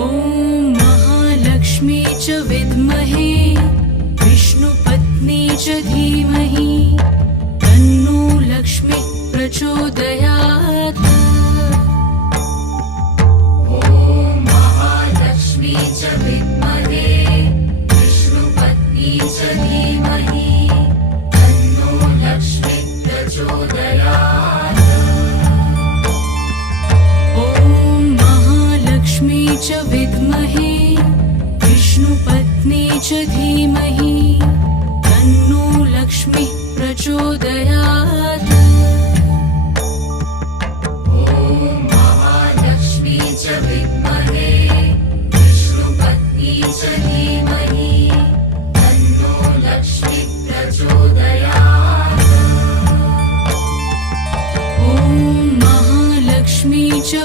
ॐ महालक्ष्मी च विद्महे विष्णुपत्नी च धीमहि तन्नो लक्ष्मी प्रचोदयात्। ॐ महालक्ष्मी च विद्महे विष्णुपत्नी च धीमहि तन्नो लक्ष्मी प्रचोदयात्। ॐ महालक्ष्मी च विद्महे विष्णुपत्नी च धीमहि तन्नो लक्ष्मी प्रचोदयात्।